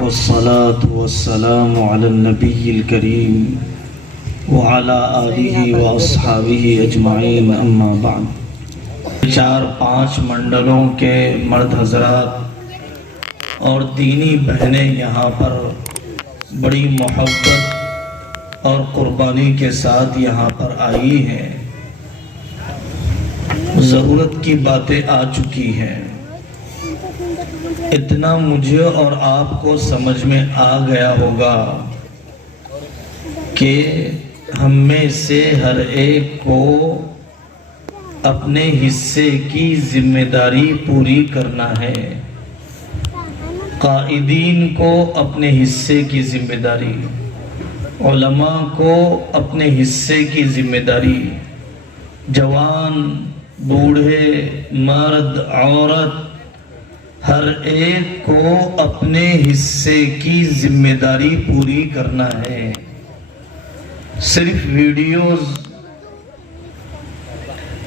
والصلاة والسلام على النبي الكريم وعلى آلہ واصحابہ اجمعین اما بعد۔ 4-5 منڈلوں کے مرد حضرات اور دینی بہنیں یہاں پر بڑی محبت اور قربانی کے ساتھ یہاں پر آئی ہیں۔ ضرورت کی باتیں آ چکی ہیں۔ اتنا مجھے اور آپ کو سمجھ میں آ گیا ہوگا کہ ہم میں سے ہر ایک کو اپنے حصے کی ذمہ داری پوری کرنا ہے۔ قائدین کو اپنے حصے کی ذمہ داری، علماء کو اپنے حصے کی ذمہ داری، جوان، بوڑھے، مرد، عورت، ہر ایک کو اپنے حصے کی ذمہ داری پوری کرنا ہے۔ صرف ویڈیوز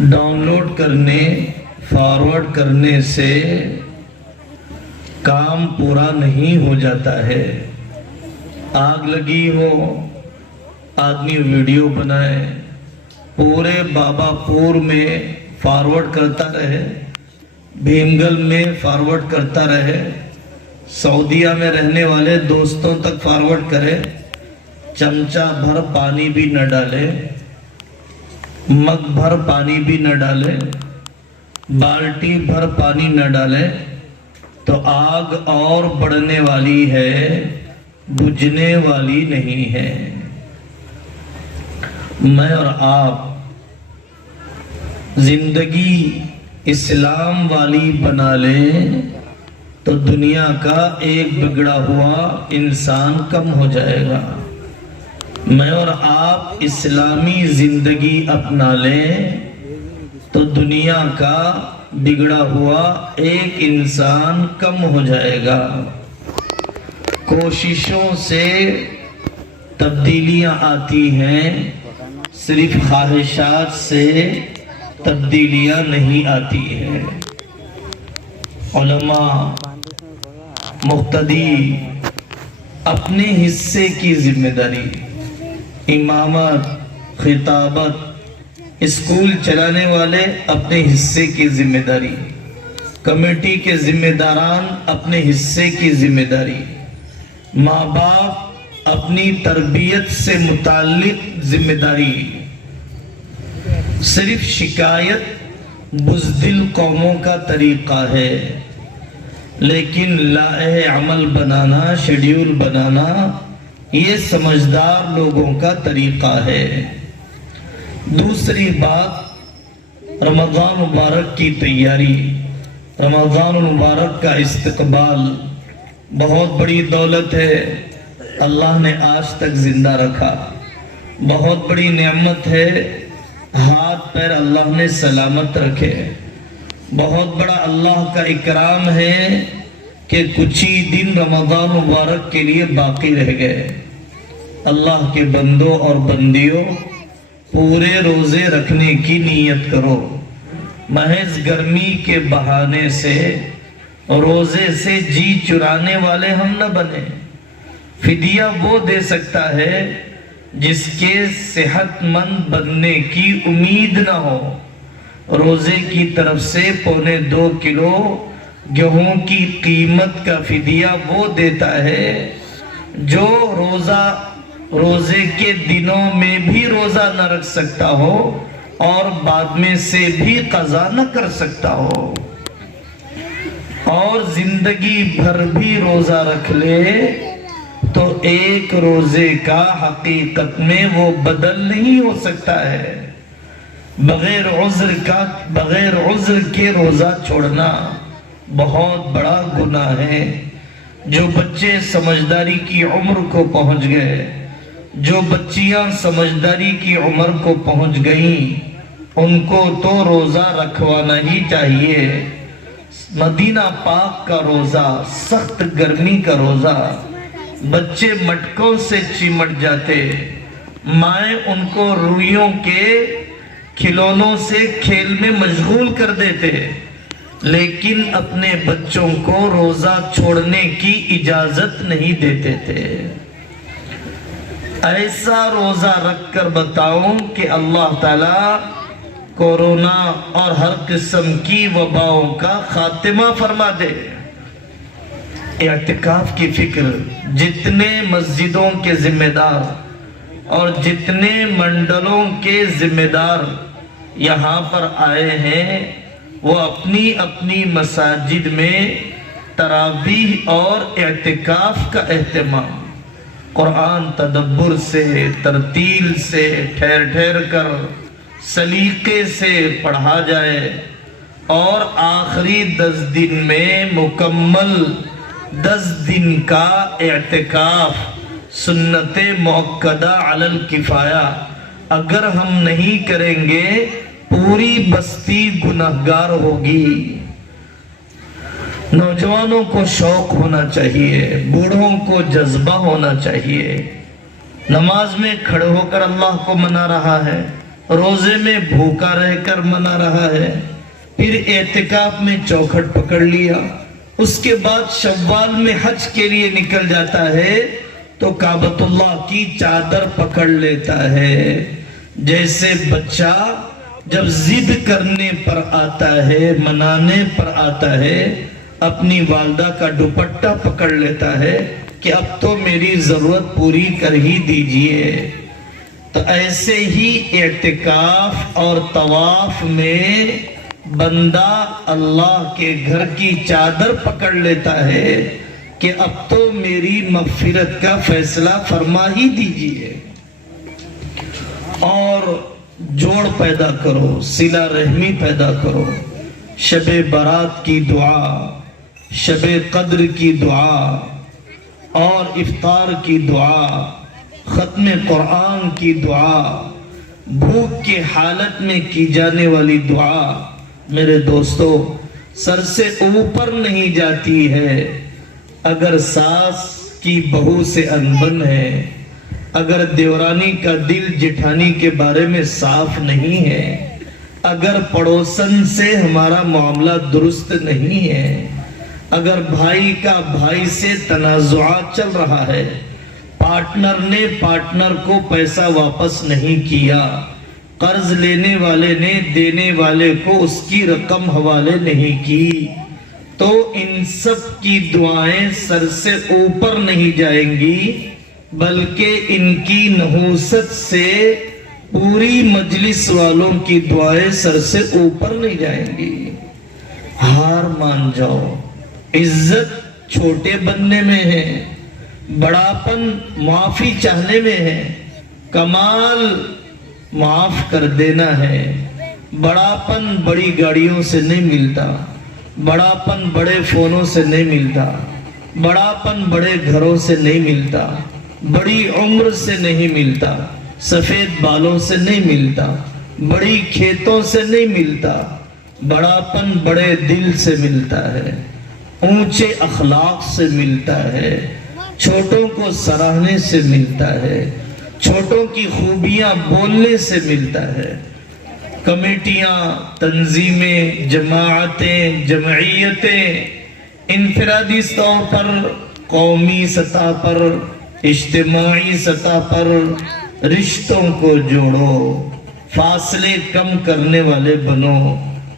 ڈاؤن لوڈ کرنے، فارورڈ کرنے سے کام پورا نہیں ہو جاتا ہے۔ آگ لگی ہو، آدمی ویڈیو بنائے، پورے بابا پور میں فارورڈ کرتا رہے، بھیمگل میں فارورڈ کرتا رہے، سعودیہ میں رہنے والے دوستوں تک فارورڈ کرے، چمچہ بھر پانی بھی نہ ڈالے، مگ بھر پانی بھی نہ ڈالے، بالٹی بھر پانی نہ ڈالے تو آگ اور بڑھنے والی ہے، بجھنے والی نہیں ہے۔ میں اور آپ زندگی اسلام والی بنا لیں تو دنیا کا ایک بگڑا ہوا انسان کم ہو جائے گا۔ میں اور آپ اسلامی زندگی اپنا لیں تو دنیا کا بگڑا ہوا ایک انسان کم ہو جائے گا۔ کوششوں سے تبدیلیاں آتی ہیں، صرف خواہشات سے تبدیلیاں نہیں آتی ہیں۔ علماء، مقتدی اپنے حصے کی ذمہ داری، امامت، خطابت، اسکول چلانے والے اپنے حصے کی ذمہ داری، کمیٹی کے ذمہ داران اپنے حصے کی ذمہ داری، ماں باپ اپنی تربیت سے متعلق ذمہ داری۔ صرف شکایت بزدل قوموں کا طریقہ ہے، لیکن لائحہ عمل بنانا، شیڈیول بنانا یہ سمجھدار لوگوں کا طریقہ ہے۔ دوسری بات، رمضان مبارک کی تیاری، رمضان مبارک کا استقبال بہت بڑی دولت ہے، اللہ نے آج تک زندہ رکھا، بہت بڑی نعمت ہے، ہاتھ پیر اللہ نے سلامت رکھے، بہت بڑا اللہ کا اکرام ہے کہ کچھ ہی دن رمضان مبارک کے لیے باقی رہ گئے۔ اللہ کے بندوں اور بندیوں، پورے روزے رکھنے کی نیت کرو۔ محض گرمی کے بہانے سے روزے سے جی چرانے والے ہم نہ بنے۔ فدیہ وہ دے سکتا ہے جس کے صحت مند بننے کی امید نہ ہو۔ روزے کی طرف سے 2.25 کلو گیہوں کی قیمت کا فدیہ وہ دیتا ہے جو روزے کے دنوں میں بھی روزہ نہ رکھ سکتا ہو اور بعد میں سے بھی قضا نہ کر سکتا ہو، اور زندگی بھر بھی روزہ رکھ لے تو ایک روزے کا حقیقت میں وہ بدل نہیں ہو سکتا ہے۔ بغیر عذر کے روزہ چھوڑنا بہت بڑا گناہ ہے۔ جو بچے سمجھداری کی عمر کو پہنچ گئے، جو بچیاں سمجھداری کی عمر کو پہنچ گئیں، ان کو تو روزہ رکھوانا ہی چاہیے۔ مدینہ پاک کا روزہ، سخت گرمی کا روزہ، بچے مٹکوں سے چمٹ جاتے، مائیں ان کو روئیوں کے کھلونوں سے کھیل میں مشغول کر دیتے، لیکن اپنے بچوں کو روزہ چھوڑنے کی اجازت نہیں دیتے تھے۔ ایسا روزہ رکھ کر بتاؤں کہ اللہ تعالیٰ کورونا اور ہر قسم کی وباؤں کا خاتمہ فرما دے۔ اعتکاف کی فکر جتنے مسجدوں کے ذمہ دار اور جتنے منڈلوں کے ذمہ دار یہاں پر آئے ہیں، وہ اپنی اپنی مساجد میں تراویح اور اعتکاف کا اہتمام قرآن تدبر سے، ترتیل سے، ٹھہر ٹھہر کر سلیقے سے پڑھا جائے، اور آخری 10 دن میں مکمل 10 دن کا اعتکاف سنت مؤکدہ علی الکفایہ اگر ہم نہیں کریں گے پوری بستی گنہگار ہوگی۔ نوجوانوں کو شوق ہونا چاہیے، بوڑھوں کو جذبہ ہونا چاہیے۔ نماز میں کھڑے ہو کر اللہ کو منا رہا ہے، روزے میں بھوکا رہ کر منا رہا ہے، پھر اعتکاف میں چوکھٹ پکڑ لیا، اس کے بعد شوال میں حج کے لیے نکل جاتا ہے تو کعبۃ اللہ کی چادر پکڑ لیتا ہے۔ جیسے بچہ جب ضد کرنے پر آتا ہے، منانے پر آتا ہے، اپنی والدہ کا دوپٹہ پکڑ لیتا ہے کہ اب تو میری ضرورت پوری کر ہی دیجئے، تو ایسے ہی اعتکاف اور طواف میں بندہ اللہ کے گھر کی چادر پکڑ لیتا ہے کہ اب تو میری مغفرت کا فیصلہ فرما ہی دیجئے۔ اور جوڑ پیدا کرو، صلہ رحمی پیدا کرو، شب برات کی دعا، شب قدر کی دعا اور افطار کی دعا، ختم قرآن کی دعا، بھوک کی حالت میں کی جانے والی دعا میرے دوستو سر سے اوپر نہیں جاتی ہے۔ اگر ساس کی بہو سے انبن ہے، اگر دیورانی کا دل جٹھانی کے بارے میں صاف نہیں ہے، اگر پڑوسن سے ہمارا معاملہ درست نہیں ہے، اگر بھائی کا بھائی سے تنازعات چل رہا ہے، پارٹنر نے پارٹنر کو پیسہ واپس نہیں کیا، قرض لینے والے نے دینے والے کو اس کی رقم حوالے نہیں کی، تو ان سب کی دعائیں سر سے اوپر نہیں جائیں گی، بلکہ ان کی نحوست سے پوری مجلس والوں کی دعائیں سر سے اوپر نہیں جائیں گی۔ ہار مان جاؤ، عزت چھوٹے بننے میں ہے، بڑاپن معافی چاہنے میں ہے، کمال معاف کر دینا ہے۔ بڑاپن بڑی گاڑیوں سے نہیں ملتا، بڑاپن بڑے فونوں سے نہیں ملتا، بڑاپن بڑے گھروں سے نہیں ملتا، بڑی عمر سے نہیں ملتا، سفید بالوں سے نہیں ملتا، بڑی کھیتوں سے نہیں ملتا، بڑاپن بڑے دل سے ملتا ہے، اونچے اخلاق سے ملتا ہے، چھوٹوں کو سراہنے سے ملتا ہے، چھوٹوں کی خوبیاں بولنے سے ملتا ہے۔ کمیٹیاں، تنظیمیں، جماعتیں، جمعیتیں انفرادی طور پر، قومی سطح پر، اجتماعی سطح پر رشتوں کو جوڑو، فاصلے کم کرنے والے بنو،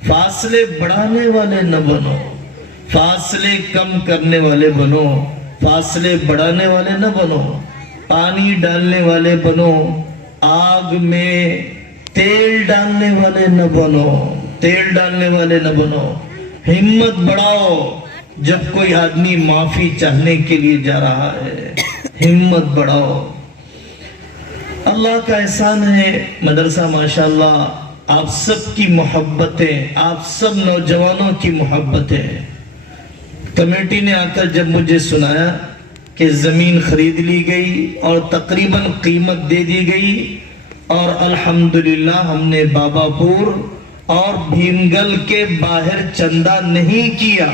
فاصلے بڑھانے والے نہ بنو، فاصلے کم کرنے والے بنو، فاصلے بڑھانے والے نہ بنو، پانی ڈالنے والے بنو، آگ میں تیل ڈالنے والے نہ بنو، تیل ڈالنے والے نہ بنو۔ ہمت بڑھاؤ جب کوئی آدمی معافی چاہنے کے لیے جا رہا ہے، ہمت بڑھاؤ۔ اللہ کا احسان ہے، مدرسہ ماشاءاللہ آپ سب کی محبتیں، آپ سب نوجوانوں کی محبتیں۔ کمیٹی نے آ کر جب مجھے سنایا کہ زمین خرید لی گئی اور تقریباً قیمت دے دی گئی، اور الحمدللہ ہم نے بابا پور اور بھیمگل کے باہر چندہ نہیں کیا،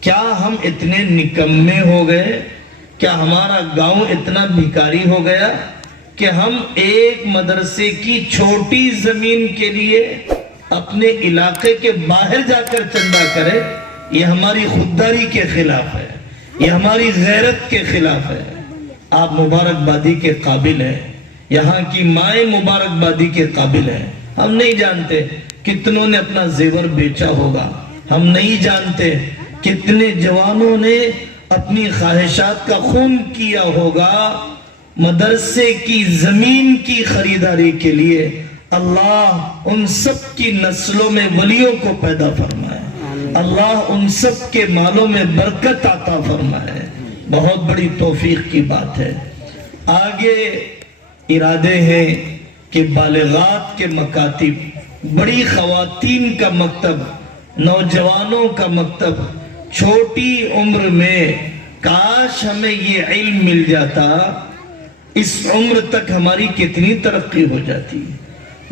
کیا ہم اتنے نکمے ہو گئے؟ کیا ہمارا گاؤں اتنا بھکاری ہو گیا کہ ہم ایک مدرسے کی چھوٹی زمین کے لیے اپنے علاقے کے باہر جا کر چندہ کرے، یہ ہماری خودداری کے خلاف ہے، یہ ہماری غیرت کے خلاف ہے۔ آپ مبارکبادی کے قابل ہیں، یہاں کی مائیں مبارکبادی کے قابل ہیں۔ ہم نہیں جانتے کتنوں نے اپنا زیور بیچا ہوگا، ہم نہیں جانتے کتنے جوانوں نے اپنی خواہشات کا خون کیا ہوگا مدرسے کی زمین کی خریداری کے لیے۔ اللہ ان سب کی نسلوں میں ولیوں کو پیدا فرمائے، اللہ ان سب کے مالوں میں برکت عطا فرمائے، بہت بڑی توفیق کی بات ہے۔ آگے ارادے ہیں کہ بالغات کے مکاتب، بڑی خواتین کا مکتب، نوجوانوں کا مکتب، چھوٹی عمر میں کاش ہمیں یہ علم مل جاتا، اس عمر تک ہماری کتنی ترقی ہو جاتی،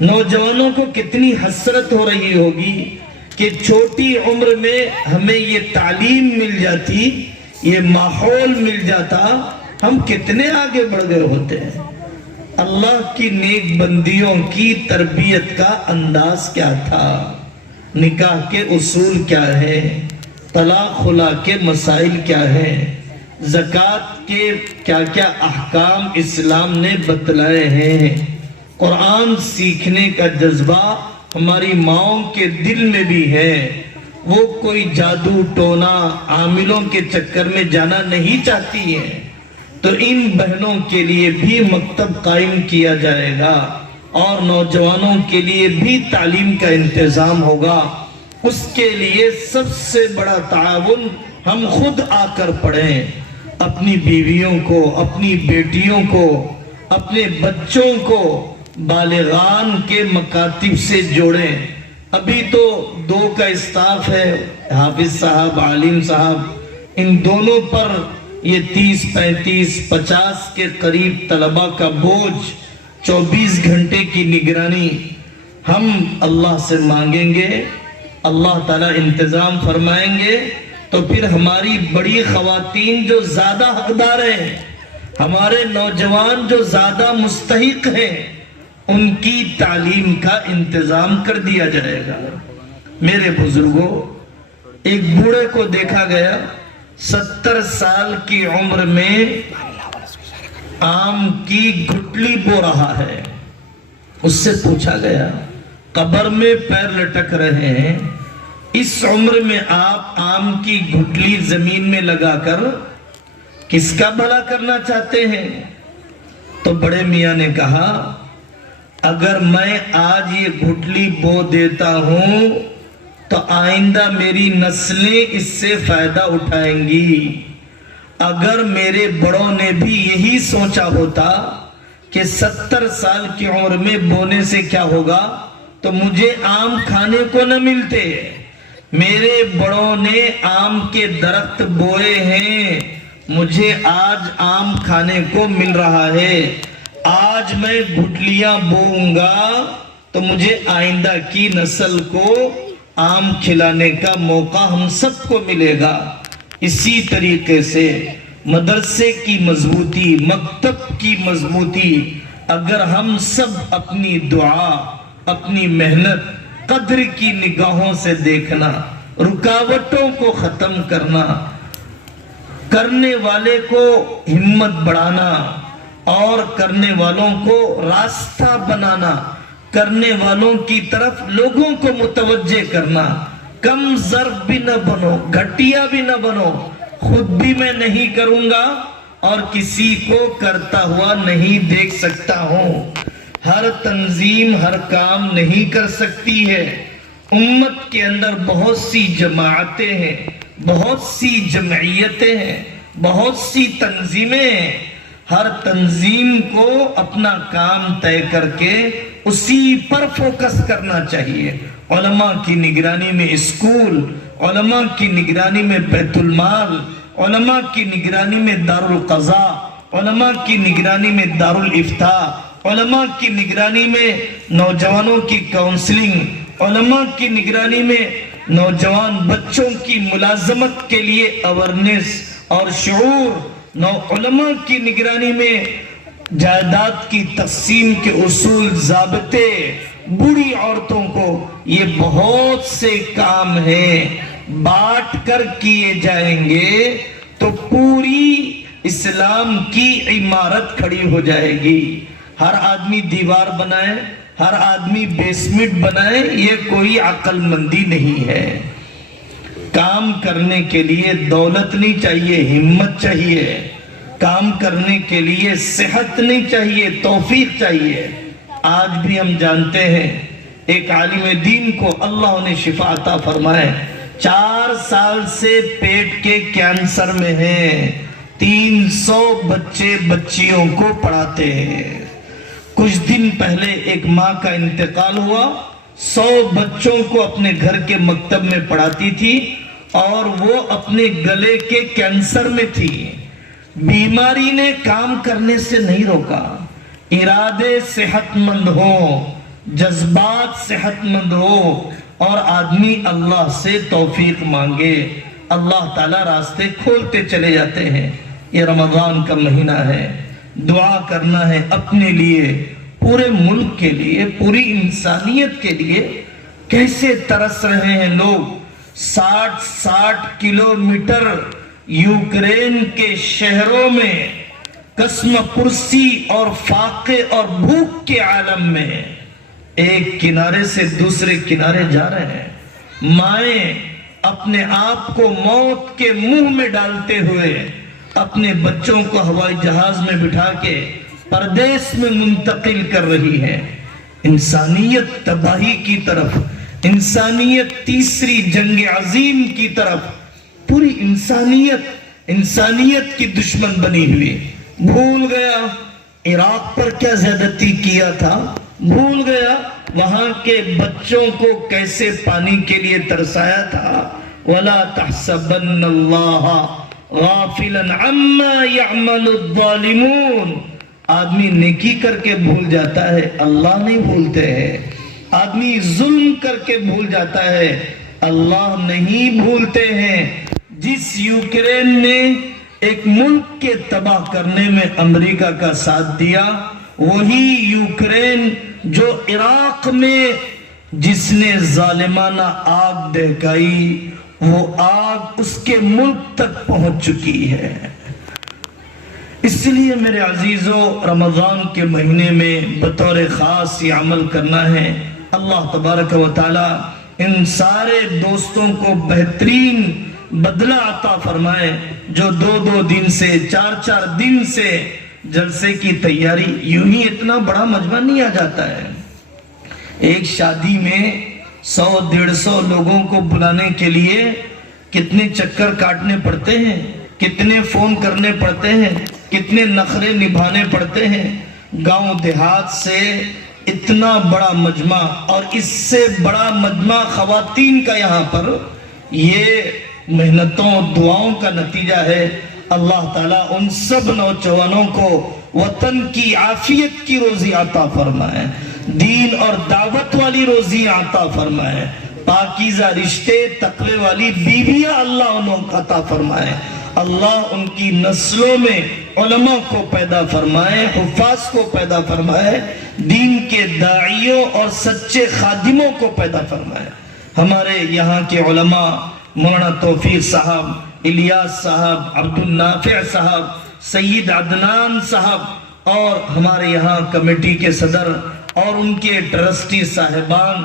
نوجوانوں کو کتنی حسرت ہو رہی ہوگی کہ چھوٹی عمر میں ہمیں یہ تعلیم مل جاتی، یہ ماحول مل جاتا، ہم کتنے آگے بڑھ گئے ہوتے ہیں۔ اللہ کی نیک بندیوں کی تربیت کا انداز کیا تھا، نکاح کے اصول کیا ہے، طلاق خلا کے مسائل کیا ہیں، زکوٰۃ کے کیا کیا احکام اسلام نے بتلائے ہیں۔ قرآن سیکھنے کا جذبہ ہماری ماؤں کے دل میں بھی ہے، وہ کوئی جادو ٹونا عاملوں کے چکر میں جانا نہیں چاہتی ہیں، تو ان بہنوں کے لیے بھی مکتب قائم کیا جائے گا اور نوجوانوں کے لیے بھی تعلیم کا انتظام ہوگا۔ اس کے لیے سب سے بڑا تعاون ہم خود آ کر پڑھیں، اپنی بیویوں کو، اپنی بیٹیوں کو، اپنے بچوں کو بالغان کے مکاتب سے جوڑیں۔ ابھی تو 2 کا اسٹاف ہے، حافظ صاحب، عالم صاحب، ان دونوں پر یہ 30 35 50 کے قریب طلبہ کا بوجھ، 24 گھنٹے کی نگرانی ہم اللہ سے مانگیں گے، اللہ تعالیٰ انتظام فرمائیں گے، تو پھر ہماری بڑی خواتین جو زیادہ حقدار ہیں، ہمارے نوجوان جو زیادہ مستحق ہیں، ان کی تعلیم کا انتظام کر دیا جائے گا۔ میرے بزرگوں، ایک بوڑھے کو دیکھا گیا 70 سال کی عمر میں آم کی گٹلی بو رہا ہے۔ اس سے پوچھا گیا، قبر میں پیر لٹک رہے ہیں، اس عمر میں آپ آم کی گٹلی زمین میں لگا کر کس کا بھلا کرنا چاہتے ہیں؟ تو بڑے میاں نے کہا، اگر میں آج یہ گٹلی بو دیتا ہوں تو آئندہ میری نسلیں اس سے فائدہ اٹھائیں گی۔ اگر میرے بڑوں نے بھی یہی سوچا ہوتا کہ 70 سال کی عمر میں بونے سے کیا ہوگا تو مجھے آم کھانے کو نہ ملتے۔ میرے بڑوں نے آم کے درخت بوئے ہیں، مجھے آج آم کھانے کو مل رہا ہے۔ آج میں گٹلیاں بوؤں گا تو مجھے آئندہ کی نسل کو آم کھلانے کا موقع ہم سب کو ملے گا۔ اسی طریقے سے مدرسے کی مضبوطی، مکتب کی مضبوطی، اگر ہم سب اپنی دعا، اپنی محنت، قدر کی نگاہوں سے دیکھنا، رکاوٹوں کو ختم کرنا، کرنے والے کو ہمت بڑھانا اور کرنے والوں کو راستہ بنانا، کرنے والوں کی طرف لوگوں کو متوجہ کرنا، کم ظرف بھی نہ بنو، گھٹیا بھی نہ بنو، خود بھی میں نہیں کروں گا اور کسی کو کرتا ہوا نہیں دیکھ سکتا ہوں۔ ہر تنظیم ہر کام نہیں کر سکتی ہے، امت کے اندر بہت سی جماعتیں ہیں، بہت سی جمعیتیں ہیں، بہت سی تنظیمیں ہیں۔ ہر تنظیم کو اپنا کام طے کر کے اسی پر فوکس کرنا چاہیے۔ علماء کی نگرانی میں اسکول، علماء کی نگرانی میں بیت المال، علماء کی نگرانی میں دار القضاء، علماء کی نگرانی میں دار الافتاء، علماء کی نگرانی میں نوجوانوں کی کاؤنسلنگ، علماء کی نگرانی میں نوجوان بچوں کی ملازمت کے لیے اویرنس اور شعور، علماء کی نگرانی میں جائیداد کی تقسیم کے اصول، ضابطے، بوڑھی عورتوں کو، یہ بہت سے کام ہیں، بانٹ کر کیے جائیں گے تو پوری اسلام کی عمارت کھڑی ہو جائے گی۔ ہر آدمی دیوار بنائے، ہر آدمی بیسمنٹ بنائے، یہ کوئی عقل مندی نہیں ہے۔ کام کرنے کے لیے دولت نہیں چاہیے، ہمت چاہیے۔ کام کرنے کے لیے صحت نہیں چاہیے، توفیق چاہیے۔ آج بھی ہم جانتے ہیں ایک عالم دین کو اللہ نے شفا عطا فرمائے، 4 سال سے پیٹ کے کینسر میں ہیں، 300 بچے بچیوں کو پڑھاتے ہیں۔ کچھ دن پہلے ایک ماں کا انتقال ہوا، 100 بچوں کو اپنے گھر کے مکتب میں پڑھاتی تھی اور وہ اپنے گلے کے کینسر میں تھی۔ بیماری نے کام کرنے سے نہیں روکا۔ ارادے صحت مند ہو، جذبات صحت مند ہو اور آدمی اللہ سے توفیق مانگے، اللہ تعالیٰ راستے کھولتے چلے جاتے ہیں۔ یہ رمضان کا مہینہ ہے، دعا کرنا ہے اپنے لیے، پورے ملک کے لیے، پوری انسانیت کے لیے۔ کیسے ترس رہے ہیں لوگ، 60 کلومیٹر یوکرین کے شہروں میں قسم پرسی اور فاقے اور بھوک کے عالم میں ایک کنارے سے دوسرے کنارے جا رہے ہیں۔ مائیں اپنے آپ کو موت کے منہ میں ڈالتے ہوئے اپنے بچوں کو ہوائی جہاز میں بٹھا کے پردیس میں منتقل کر رہی ہے۔ انسانیت تباہی کی طرف، انسانیت تیسری جنگ عظیم کی طرف، پوری انسانیت کی دشمن بنی ہوئی۔ بھول گیا عراق پر کیا زیادتی کیا تھا، بھول گیا وہاں کے بچوں کو کیسے پانی کے لیے ترسایا تھا۔ وَلَا تَحْسَبَنَّ اللَّهَ غَافِلًا عَمَّا يَعْمَلُ الظَّالِمُونَ۔ آدمی نیکی کر کے بھول جاتا ہے، اللہ نہیں بھولتے ہیں۔ آدمی ظلم کر کے بھول جاتا ہے، اللہ نہیں بھولتے ہیں۔ جس یوکرین نے ایک ملک کے تباہ کرنے میں امریکہ کا ساتھ دیا، وہی یوکرین جو عراق میں جس نے ظالمانہ آگ دہکائی، وہ آگ اس کے ملک تک پہنچ چکی ہے۔ اس لیے میرے عزیزو، رمضان کے مہینے میں بطور خاص یہ عمل کرنا ہے۔ اللہ تبارک و تعالی ان سارے دوستوں کو بہترین بدلہ عطا فرمائے جو 2 دن سے 4 دن سے جلسے کی تیاری۔ یوں ہی اتنا بڑا مجمع نہیں آ جاتا ہے۔ ایک شادی میں 100-150 لوگوں کو بلانے کے لیے کتنے چکر کاٹنے پڑتے ہیں، کتنے فون کرنے پڑتے ہیں، کتنے نخرے نبھانے پڑتے ہیں۔ گاؤں دیہات سے اتنا بڑا مجمع، اور اس سے بڑا مجمع خواتین کا یہاں پر، یہ محنتوں دعاؤں کا نتیجہ ہے۔ اللہ تعالیٰ ان سب نوجوانوں کو وطن کی عافیت کی روزی عطا فرمائے، دین اور دعوت والی روزی عطا فرمائے، پاکیزہ رشتے تقوی والی بیویاں اللہ انہوں کو عطا فرمائے۔ اللہ ان کی نسلوں میں علماء کو پیدا فرمائے، حفاظ کو پیدا فرمائے، دین کے داعیوں اور سچے خادموں کو پیدا فرمائے۔ ہمارے یہاں کے علماء مولانا توفیق صاحب، الیاس صاحب، عبد النافع صاحب، سید عدنان صاحب، اور ہمارے یہاں کمیٹی کے صدر اور ان کے ٹرسٹی صاحبان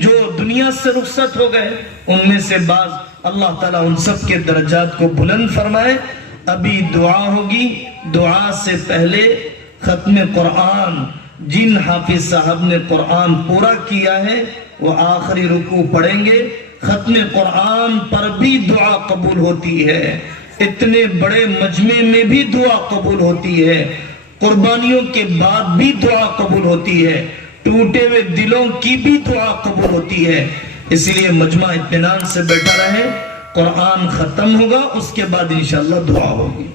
جو دنیا سے رخصت ہو گئے، ان میں سے بعض، اللہ تعالیٰ ان سب کے درجات کو بلند فرمائے۔ ابھی دعا ہوگی، دعا سے پہلے ختم قرآن، جن حافظ صاحب نے قرآن پورا کیا ہے وہ آخری رکوع پڑھیں گے۔ ختم قرآن پر بھی دعا قبول ہوتی ہے، اتنے بڑے مجمع میں بھی دعا قبول ہوتی ہے، قربانیوں کے بعد بھی دعا قبول ہوتی ہے، ٹوٹے ہوئے دلوں کی بھی دعا قبول ہوتی ہے۔ اس لیے مجمع اطمینان سے بیٹھا رہے، قرآن ختم ہوگا، اس کے بعد انشاءاللہ دعا ہوگی۔